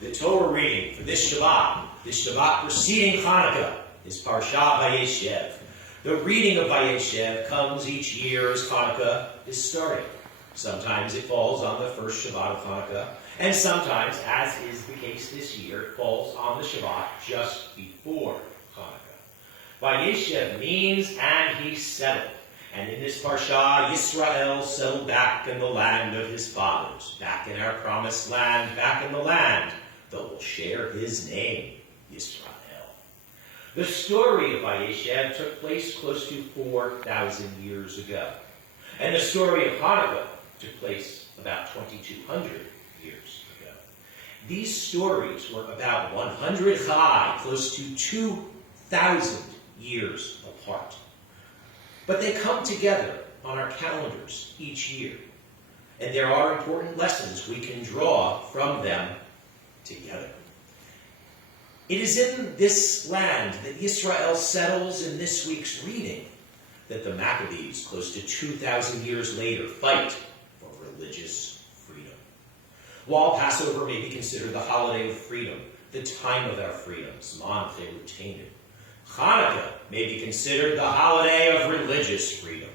The Torah reading for this Shabbat preceding Hanukkah, is Parshat Vayeishev. The reading of Vayeishev comes each year as Hanukkah is starting. Sometimes it falls on the first Shabbat of Hanukkah, and sometimes, as is the case this year, it falls on the Shabbat just before Hanukkah. Vayeishev means, and he settled. And in this Parsha, Yisrael settled back in the land of his fathers, back in our promised land, back in the land that will share his name, Yisrael. The story of Vayeishev took place close to 4,000 years ago. And the story of Hanukkah took place about 2,200 years ago. These stories were about 100 high, close to 2,000 years apart. But they come together on our calendars each year. And there are important lessons we can draw from them together. It is in this land that Yisrael settles in this week's reading that the Maccabees, close to 2,000 years later, fight for religious freedom. While Passover may be considered the holiday of freedom, the time of our freedom, Zman Cherutenu, Hanukkah may be considered the holiday of religious freedom.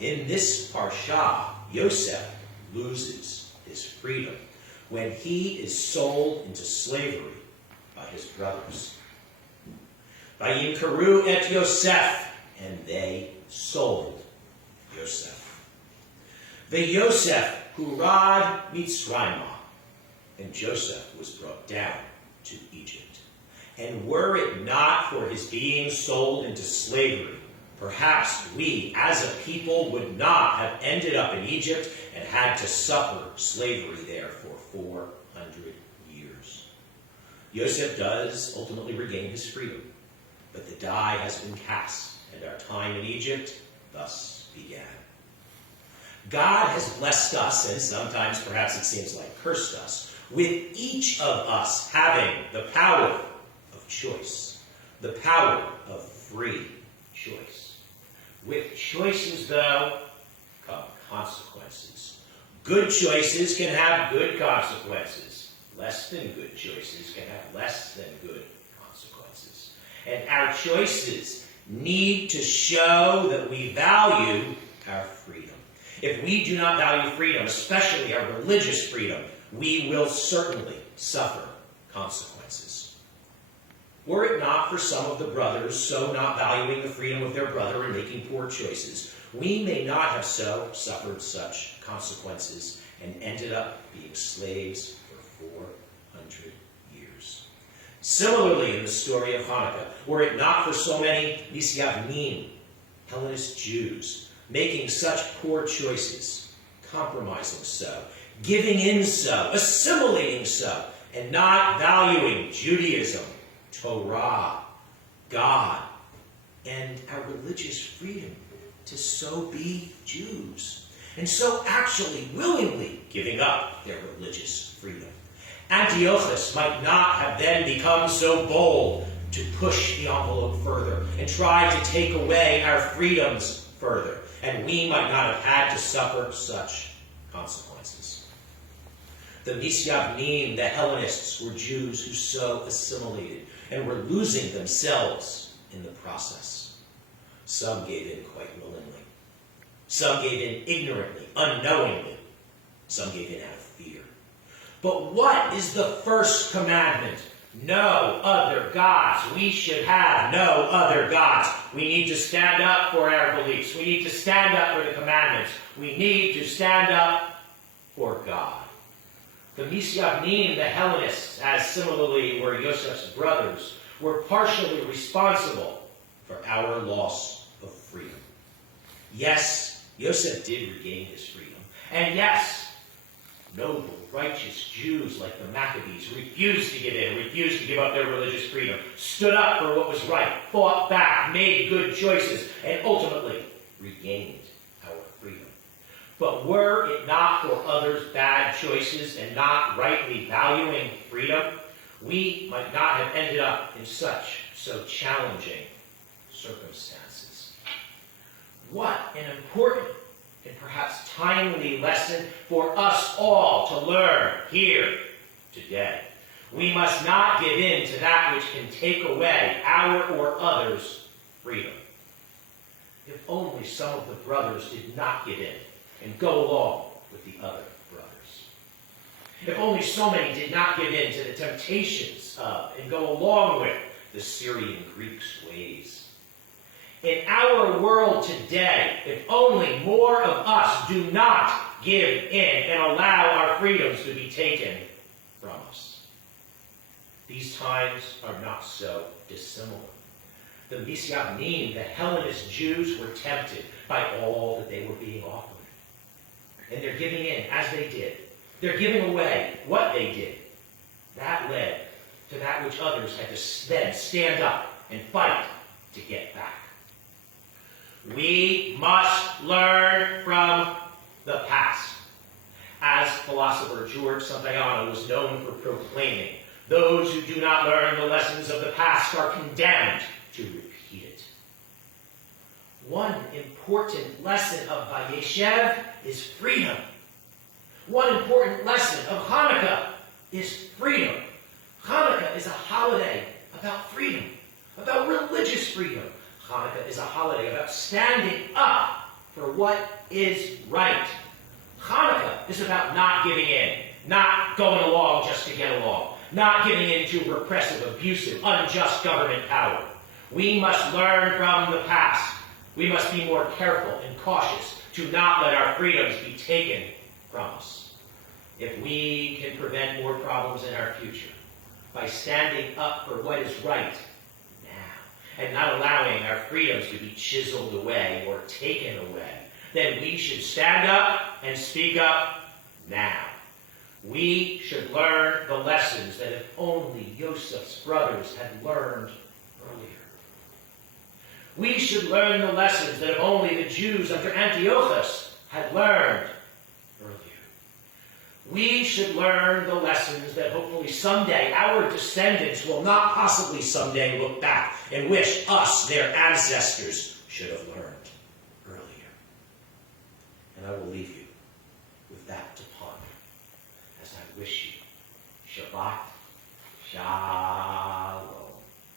In this Parsha, Yosef loses his freedom when he is sold into slavery by his brothers. Vayimkaru et Yosef, and they sold Yosef. Vayeishev hurad Mitzrayma, and Joseph was brought down to Egypt. And were it not for his being sold into slavery, perhaps we as a people would not have ended up in Egypt and had to suffer slavery there for 400 years. Yosef does ultimately regain his freedom, but the die has been cast, and our time in Egypt thus began. God has blessed us, and sometimes perhaps it seems like cursed us, with each of us having the power of choice, the power of free choice. With choices, though, come consequences. Good choices can have good consequences. Less than good choices can have less than good consequences. And our choices need to show that we value our freedom. If we do not value freedom, especially our religious freedom, we will certainly suffer consequences. Were it not for some of the brothers so not valuing the freedom of their brother and making poor choices, we may not have so suffered such consequences and ended up being slaves for 400 years. Similarly, in the story of Hanukkah, were it not for so many Misyavnim, Hellenist Jews, making such poor choices, compromising so, giving in so, assimilating so, and not valuing Judaism, Torah, God, and our religious freedom to so be Jews, and so actually willingly giving up their religious freedom. Antiochus might not have then become so bold to push the envelope further and try to take away our freedoms further, and we might not have had to suffer such consequences. The Misyavnim, the Hellenists, were Jews who so assimilated and were losing themselves in the process. Some gave in quite willingly. Some gave in ignorantly, unknowingly. Some gave in out of fear. But what is the first commandment? No other gods. We should have no other gods. We need to stand up for our beliefs. We need to stand up for the commandments. We need to stand up for God. The Misyavnim, the Hellenists, as similarly were Yosef's brothers, were partially responsible for our loss of freedom. Yes, Yosef did regain his freedom. And yes, noble, righteous Jews like the Maccabees refused to give in, refused to give up their religious freedom, stood up for what was right, fought back, made good choices, and ultimately regained our freedom. But were it not for others' bad choices and not rightly valuing freedom, we might not have ended up in so challenging circumstances. What an important and perhaps timely lesson for us all to learn here today. We must not give in to that which can take away our or others' freedom. If only some of the brothers did not give in and go along with the other brothers. If only so many did not give in to the temptations of and go along with the Syrian Greeks' ways. In our world today, if only more of us do not give in and allow our freedoms to be taken from us. These times are not so dissimilar. The Misyavnim, the Hellenist Jews, were tempted by all that they were being offered. And they're giving in as they did. They're giving away what they did. That led to that which others had to then stand up and fight to get back. We must learn from the past. As philosopher George Santayana was known for proclaiming, those who do not learn the lessons of the past are condemned to repeat it. One important lesson of Vayeishev is freedom. One important lesson of Hanukkah is freedom. Hanukkah is a holiday about freedom, about religious freedom. Hanukkah is a holiday about standing up for what is right. Hanukkah is about not giving in, not going along just to get along, not giving in to repressive, abusive, unjust government power. We must learn from the past. We must be more careful and cautious to not let our freedoms be taken from us. If we can prevent more problems in our future by standing up for what is right now and not allowing our freedoms to be chiseled away or taken away, then we should stand up and speak up now. We should learn the lessons that if only Yosef's brothers had learned earlier. We should learn the lessons that if only the Jews under Antiochus had learned earlier. We should learn the lessons that hopefully someday our descendants will not possibly someday look back and wish us, their ancestors, should have learned earlier. And I will leave you with that to ponder as I wish you Shabbat